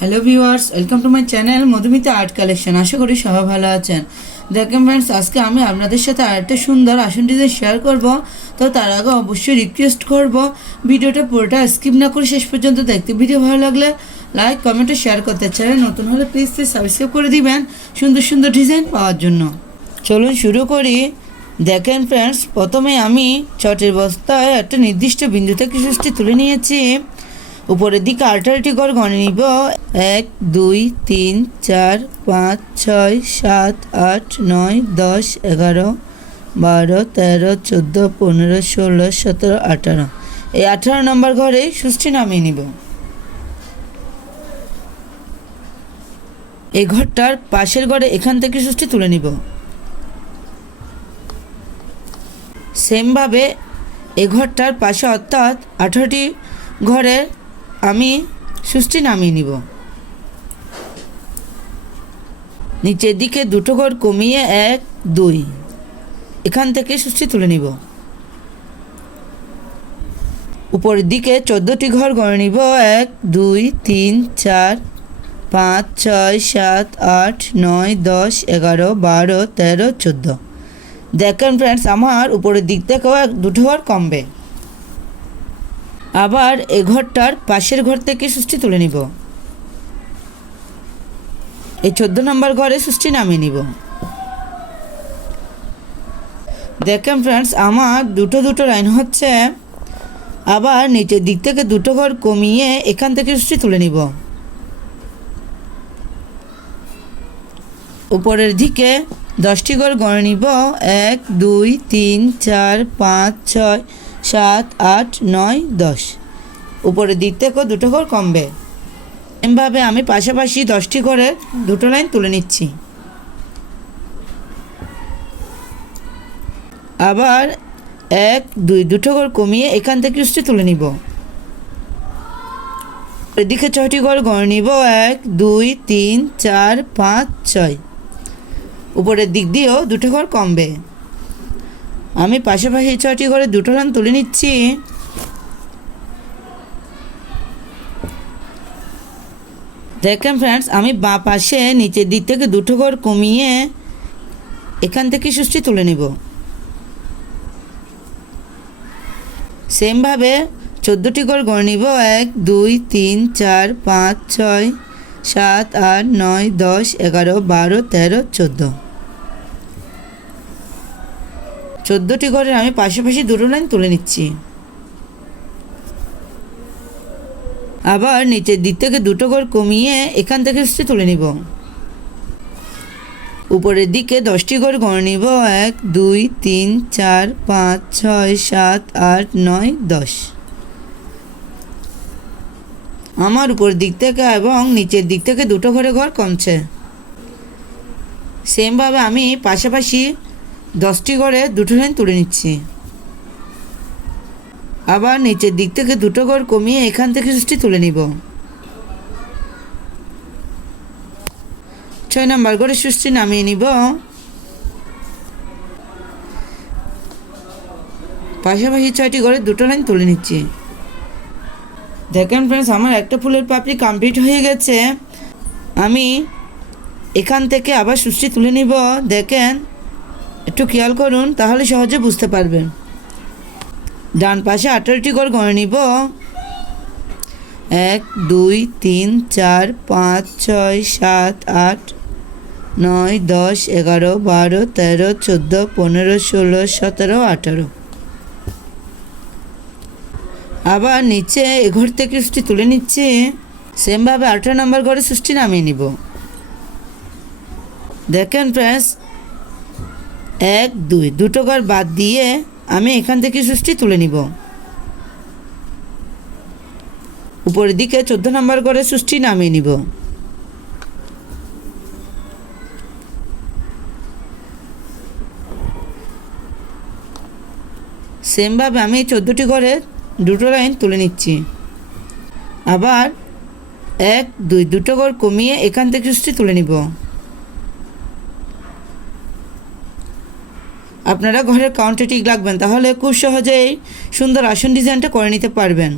Hello viewers, welcome to my channel Madhumita art collection. আশা করি সবাই ভালো আছেন। দেখেন ফ্রেন্ডস, আজকে আমি আপনাদের সাথে আরেকটা সুন্দর আসন ডিজাইন শেয়ার করব। তো তার আগে অবশ্যই রিকোয়েস্ট করব ভিডিওটা পুরোটা স্কিপ না করে শেষ পর্যন্ত দেখতে। ভিডিও ভালো লাগলে লাইক কমেন্ট ও শেয়ার করতে, চ্যানেল নতুন হলে প্লিজ সাবস্ক্রাইব করে দিবেন সুন্দর সুন্দর ডিজাইন পাওয়ার জন্য। চলুন শুরু করি। দেখেন ফ্রেন্ডস, প্রথমে আমি চটের বস্তায় একটা নির্দিষ্ট বিন্দু থেকে সুষ্টি তুলে নিয়েছি। উপরের দিকে আল্টারনেটিভ করে গণে নিব 1 2 3 4 5 6 7 8 9 10 11 12 13 14 15 16 17 18। এই 18 নম্বর ঘরে সুষ্টি নামিয়ে নিব। এই ঘরটার পাশের ঘরে এখান থেকে সুষ্টি তুলে নিব। সেমভাবে এই ঘরটার পাশে অর্থাৎ 18টি ঘরের আমি সুষ্টি নামিয়ে নিব। নিচের দিকে দুটো ঘর কমিয়ে 1 2 এখান থেকে সুষ্টি তুলে নিব। উপরের দিকে 14টি ঘর গণে নিব 1 2 3 4 5 6 7 8 9 10 11 12 13 14। দেখেন ফ্রেন্ডস, আমার উপরের দিক থেকেও দুটো ঘর কমবে। আবার এ ঘরটার পাশের ঘর থেকে সুষ্টি তুলে নিব। এই 14 নম্বর ঘরে সুষ্টি নামিয়ে নিব। দেখেন ফ্রেন্ডস, আমার দুটো লাইন হচ্ছে। আবার নিচের দিক থেকে দুটো ঘর কমিয়ে এখান থেকে সুষ্টি তুলে নিব। উপরের দিকে 10টি ঘর গণে নিব 1 2 3 4 5 6 7 8 9 10। উপরের দিক থেকেও দুটো ঘর কমবে। এমভাবে আমি পাশাপাশি 10টি ঘরের দুটো লাইন তুলে নিচ্ছি। আবার 1 2 দুটো ঘর কমিয়ে এখান থেকে সুষ্টি তুলে নিব। এদিকে 6টি ঘর গণে নিব 1 2 3 4 5 6। উপরের দিক দিয়েও দুটো ঘর কমবে। আমি পাশাপাশি 6টি ঘরে দুটো লাইন তুলে নিচ্ছি। দেখেন ফ্রেন্ডস, আমি বাঁ পাশে নিচের দিক থেকে দুটো ঘর কমিয়ে এখান থেকে সুষ্টি তুলে নিব। সেমভাবে 14টি ঘর গণে নিব 1 2 3 4 5 6 7 8 9 10 11 12 13 14। 14টি ঘরের আমি পাশাপাশি দুটো লাইন তুলে নিচ্ছি। আবার নিচের দিক থেকে দুটো ঘর কমিয়ে এখান থেকে সুষ্টি তুলে নিব। উপরের দিকে 10টি ঘর গণে নিব 1 2 3 4 5 6 7 8 9 10। আমার উপরের দিক থেকে এবং নিচের দিক থেকে দুটো ঘরে ঘর কমছে। সেমভাবে আমি পাশাপাশি 10টি ঘরে দুটো লাইন তুলে নিচ্ছি। আবার নিচের দিক থেকে দুটো ঘর কমিয়ে এখান থেকে সুষ্টি তুলে নিব। 6 নম্বর ঘরে সুষ্টি নামিয়ে নিব। পাশাপাশি 6টি ঘরে দুটো লাইন তুলে নিচ্ছি। দেখেন ফ্রেন্ডস, আমার একটা ফুলের পাপড়ি কমপ্লিট হয়ে গেছে। আমি এখান থেকে আবার সুষ্টি তুলে নিব। দেখেন, একটু খেয়াল করুন, তাহলে সহজে বুঝতে পারবেন। ডান পাশে 18টি ঘর গণে নিব 1 2 3 4 5 6 7 8 9 10 11 12 13 14 15 16 17 18। আবার নিচে এ ঘর থেকে সুষ্টি তুলে নিচ্ছি। সেমভাবে 18 নম্বর ঘরে সুষ্টি নামিয়ে নিব। দেখেন ফ্রেন্ডস, 1 2 দুটো ঘর বাদ দিয়ে আমি এখান থেকে সুষ্টি তুলে নিব। উপরের দিকে 14 নম্বর ঘরে সুষ্টি নামিয়ে নিব। সেমভাবে আমি 14টি ঘরে দুটো লাইন তুলে নিচ্ছি। আবার 1 2 দুটো ঘর কমিয়ে এখান থেকে সুষ্টি তুলে নিব। আপনারা ঘরের কাউন্টে ঠিক রাখবেন, তাহলে খুব সহজেই সুন্দর আসন ডিজাইনটা করে নিতে পারবেন।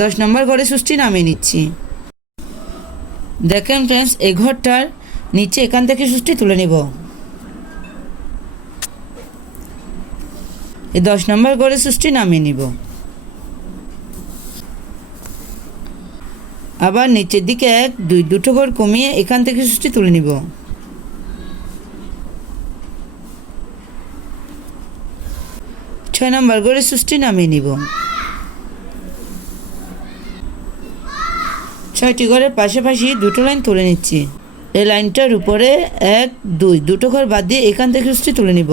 10 নম্বর ঘরে সুষ্টি নামিয়ে নিচ্ছি। দেখেন ফ্রেন্ডস, এই ঘরটার নিচে এখান থেকে সুচটি তুলে নিব। এই 10 নম্বর করে সুচটি নামিয়ে নিব। আবার নিচের দিকে 1 2 দুটো ঘর কমিয়ে এখান থেকে সুচটি তুলে নিব। ছয় নম্বর করে সুচটি নামিয়ে নিব। 6টি ঘরের পাশাপাশি দুটো লাইন তুলে নিচ্ছি। এই লাইনটার উপরে 1 2 দুটো ঘর বাদ দিয়ে এখান থেকে সুচটি তুলে নিব।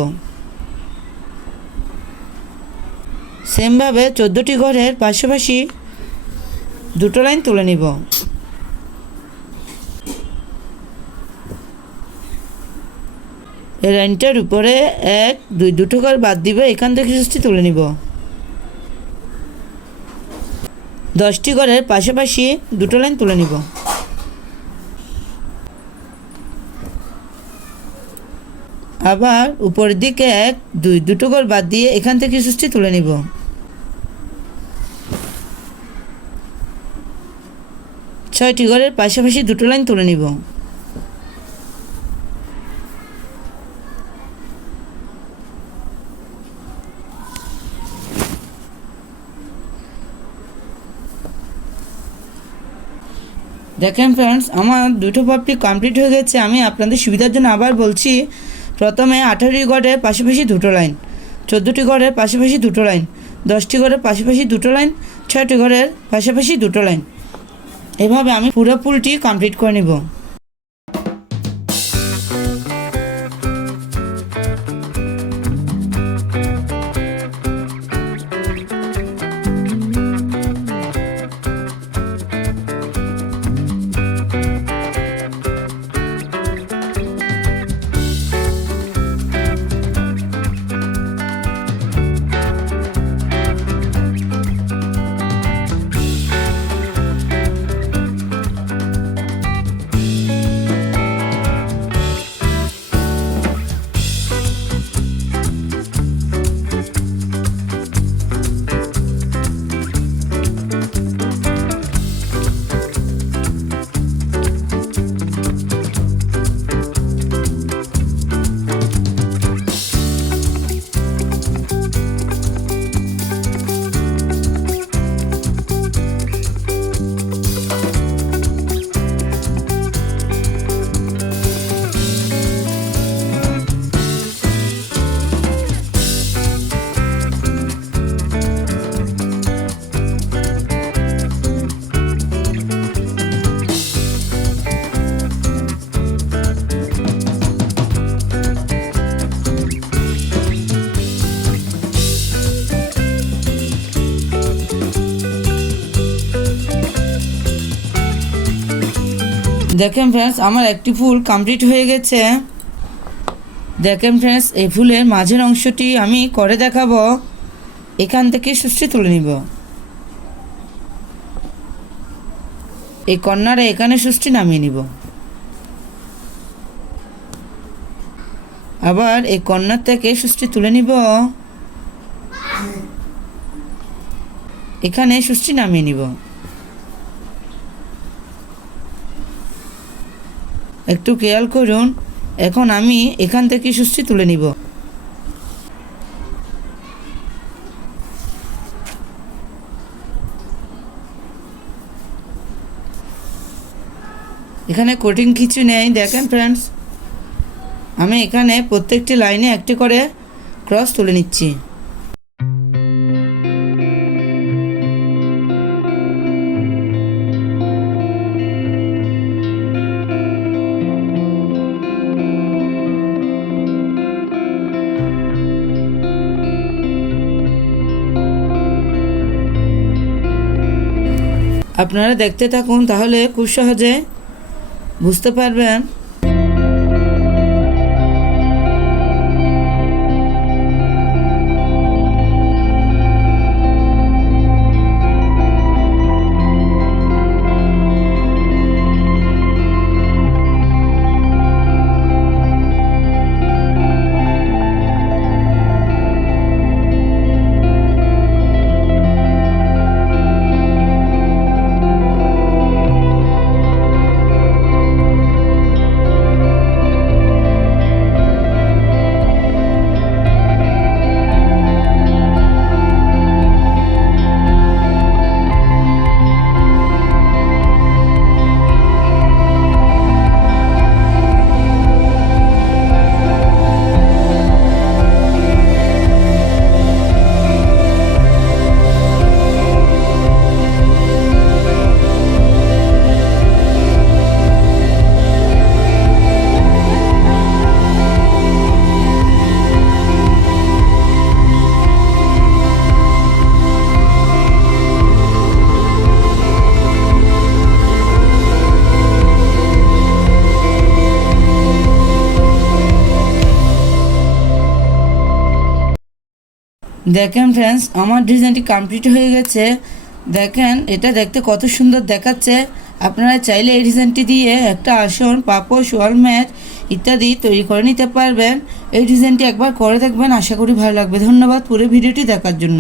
সেমভাবে 14টি ঘরের পাশাপাশি দুটো লাইন তুলে নিব। এই লাইনটার উপরে 1 2 দুটো ঘর বাদ দিবে, এখান থেকে সুচটি তুলে নিব। 10টি ঘরের পাশাপাশি দুটো লাইন তুলে নিব। আবার উপরের দিকে 1 2 দুটো ঘর বাদ দিয়ে এখান থেকে সুচটি তুলে নিব। 6টি ঘরের পাশাপাশি দুটো লাইন তুলে নিব। দেখেন ফ্রেন্ডস, আমার দুটো পাপড়ি কমপ্লিট হয়ে গেছে। আমি আপনাদের সুবিধার জন্য আবার বলছি। প্রথমে 18টি ঘরের পাশাপাশি দুটো লাইন, 14টি ঘরের পাশাপাশি দুটো লাইন, 10টি ঘরের পাশাপাশি দুটো লাইন, 6টি ঘরের পাশাপাশি দুটো লাইন। এভাবে আমি পুরো ফুলটি কমপ্লিট করে নিব। দেখেন ফ্রেন্ডস, আমার একটি ফুল কমপ্লিট হয়ে গেছে। দেখেন ফ্রেন্ডস, এই ফুলের মাঝের অংশটি আমি করে দেখাবো। এখান থেকে সুচটি তুলে নিব। এই কর্নারে এখানে সুচটি নামিয়ে নিব। আবার এই কর্নার থেকে সুচটি তুলে নিব। এখানে সুচটি নামিয়ে নিব। একটু খেয়াল করুন। এখন আমি এখান থেকে সুচটি তুলে নিব। এখানে কোটিং কিছু নেই। দেখেন ফ্রেন্ডস, আমি এখানে প্রত্যেকটি লাইনে একটি করে ক্রস তুলে নিচ্ছি। আপনারা দেখতে থাকুন, তাহলে খুব সহজে বুঝতে পারবেন। দেখেন ফ্রেন্ডস, আমার ডিজাইনটি কমপ্লিট হয়ে গেছে। দেখেন এটা দেখতে কত সুন্দর দেখাচ্ছে। আপনারা চাইলে এই ডিজাইনটি দিয়ে একটা আসন, পাপোশ, ওয়াল ম্যাট ইত্যাদি তৈরি করে নিতে পারবেন। এই ডিজাইনটি একবার করে দেখবেন, আশা করি ভালো লাগবে। ধন্যবাদ পুরো ভিডিওটি দেখার জন্য।